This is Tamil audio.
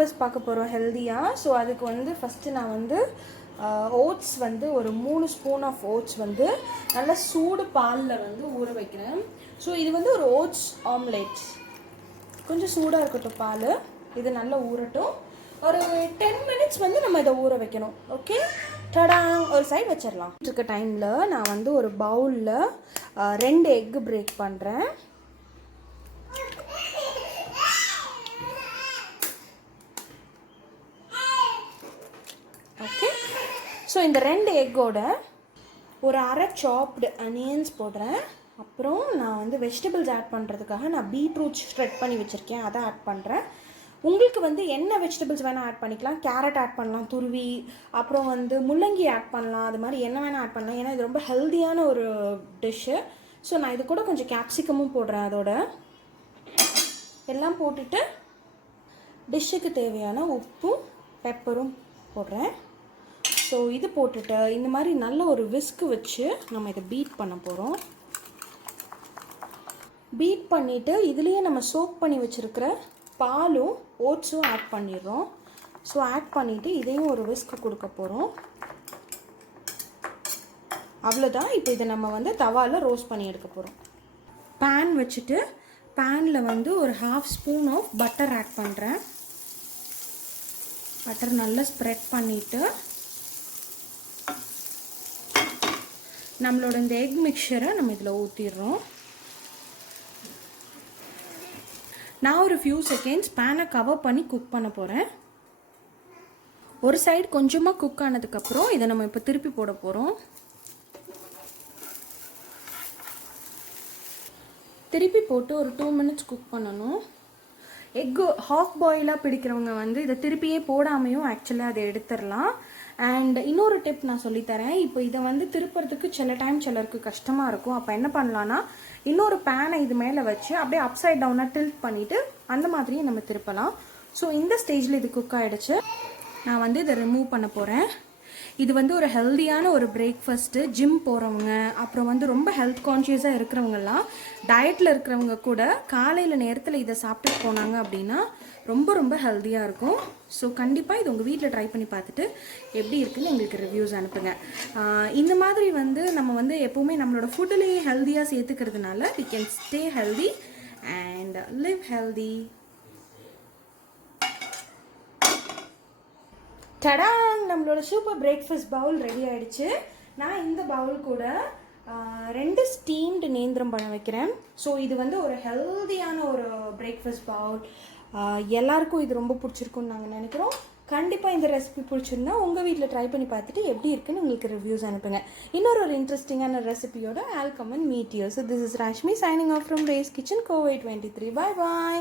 பிரேக்ஃபாஸ்ட் பார்க்க போகிறோம் ஹெல்த்தியாக. ஸோ அதுக்கு வந்து ஃபஸ்ட்டு நான் வந்து ஓட்ஸ் வந்து ஒரு 3 ஸ்பூன் ஆஃப் ஓட்ஸ் வந்து நல்லா சூடு பாலில் வந்து ஊற வைக்கிறேன். ஸோ இது வந்து ஒரு ஓட்ஸ் ஆம்லெட். கொஞ்சம் சூடாக இருக்கட்டும் பால், இது நல்லா ஊறட்டும். ஒரு 10 மினிட்ஸ் வந்து நம்ம இதை ஊற வைக்கணும். ஓகே, டடாங், ஒரு சைடு வச்சிடலாம். இருக்க டைமில் நான் வந்து ஒரு பவுலில் 2 எக்கு பிரேக் பண்ணுறேன். ஓகே, ஸோ இந்த 2 எக்கோட ஒரு அரை சாப்டு அனியன்ஸ் போடுறேன். அப்புறம் நான் வந்து வெஜிடபிள்ஸ் ஆட் பண்ணுறதுக்காக நான் பீட்ரூட் ஸ்ப்ரெட் பண்ணி வச்சுருக்கேன், அதை ஆட் பண்ணுறேன். உங்களுக்கு வந்து என்ன வெஜிடபிள்ஸ் வேணால் ஆட் பண்ணிக்கலாம். கேரட் ஆட் பண்ணலாம் துருவி, அப்புறம் வந்து முள்ளங்கி ஆட் பண்ணலாம், அது மாதிரி என்ன வேணால் ஆட் பண்ணலாம். ஏன்னா இது ரொம்ப ஹெல்த்தியான ஒரு டிஷ்ஷு. ஸோ நான் இது கூட கொஞ்சம் கேப்சிகமும் போடுறேன். அதோட எல்லாம் போட்டுட்டு டிஷ்ஷுக்கு தேவையான உப்பும் பெப்பரும் போடுறேன். ஸோ இது போட்டுட்டு இந்த மாதிரி நல்ல ஒரு விஸ்க்கு வச்சு நம்ம இதை பீட் பண்ண போகிறோம். பீட் பண்ணிவிட்டு இதுலேயே நம்ம சோக் பண்ணி வச்சுருக்கிற பாலும் ஓட்ஸும் ஆட் பண்ணிடுறோம். ஸோ ஆட் பண்ணிவிட்டு இதையும் ஒரு விஸ்க்கு கொடுக்க போகிறோம். அவ்வளோதான். இப்போ இதை நம்ம வந்து தவாவில் ரோஸ்ட் பண்ணி எடுக்க போகிறோம். பேன் வச்சுட்டு பேனில் வந்து ஒரு 1/2 ஸ்பூன் ஆஃப் பட்டர் ஆட் பண்ணுறேன். பட்டர் நல்லா ஸ்ப்ரெட் பண்ணிவிட்டு நம்மளோட இந்த எக் மிக்சரை நம்ம இதில் ஊற்றிடுறோம். நான் ஒரு ஃபியூ செகண்ட்ஸ் பேனை கவர் பண்ணி குக் பண்ண போகிறேன். ஒரு சைடு கொஞ்சமாக குக் ஆனதுக்கப்புறம் இதை நம்ம இப்போ திருப்பி போட போகிறோம். திருப்பி போட்டு ஒரு 2 மினிட்ஸ் குக் பண்ணணும். எக்கு ஹாஃப் பாயிலாக பிடிக்கிறவங்க வந்து இதை திருப்பியே போடாமையும் ஆக்சுவலாக அதை எடுத்துடலாம். அண்ட் இன்னொரு டிப் நான் சொல்லித்தரேன். இப்போ இதை வந்து திருப்புறதுக்கு சில டைம் சிலருக்கு கஷ்டமாக இருக்கும். அப்போ என்ன பண்ணலான்னா, இன்னொரு பேனை இது மேலே வச்சு அப்படியே அப்சைட் டவுனாக டில்ட் பண்ணிவிட்டு அந்த மாதிரியே நம்ம திருப்பலாம். ஸோ இந்த ஸ்டேஜில் இது குக் ஆகிடுச்சு. நான் வந்து இதை ரிமூவ் பண்ண போகிறேன். இது வந்து ஒரு ஹெல்த்தியான ஒரு பிரேக்ஃபாஸ்ட்டு. ஜிம் போகிறவங்க, அப்புறம் வந்து ரொம்ப ஹெல்த் கான்ஷியஸாக இருக்கிறவங்கெல்லாம், டயட்டில் இருக்கிறவங்க கூட காலையில் நேரத்தில் இதை சாப்பிட்டு போனாங்க அப்படின்னா ரொம்ப ரொம்ப ஹெல்த்தியாக இருக்கும். ஸோ கண்டிப்பாக இது உங்கள் வீட்டில் ட்ரை பண்ணி பார்த்துட்டு எப்படி இருக்குன்னு எங்களுக்கு ரிவ்யூஸ் அனுப்புங்க. இந்த மாதிரி வந்து நம்ம வந்து எப்போவுமே நம்மளோட ஃபுட்டுலேயே ஹெல்த்தியாக சேர்த்துக்கிறதுனால we can stay healthy and live healthy. டடாங், நம்மளோட சூப்பர் பிரேக்ஃபாஸ்ட் பவுல் ரெடி ஆகிடுச்சு. நான் இந்த பவுல் கூட 2 ஸ்டீம்டு நேந்திரம் பழம் வைக்கிறேன். ஸோ இது வந்து ஒரு ஹெல்த்தியான ஒரு பிரேக்ஃபாஸ்ட் பவுல். எல்லாருக்கும் இது ரொம்ப பிடிச்சிருக்குன்னு நாங்கள் நினைக்கிறோம். கண்டிப்பாக இந்த ரெசிபி பிடிச்சிருந்தா உங்கள் வீட்டில் ட்ரை பண்ணி பார்த்துட்டு எப்படி இருக்குன்னு உங்களுக்கு ரிவ்யூஸ் அனுப்புங்க. இன்னொரு இன்ட்ரெஸ்டிங்கான ரெசிபியோட I'll come and meet you. So this is Rashmi signing off from Ray's Kitchen, Covid 23. Bye bye.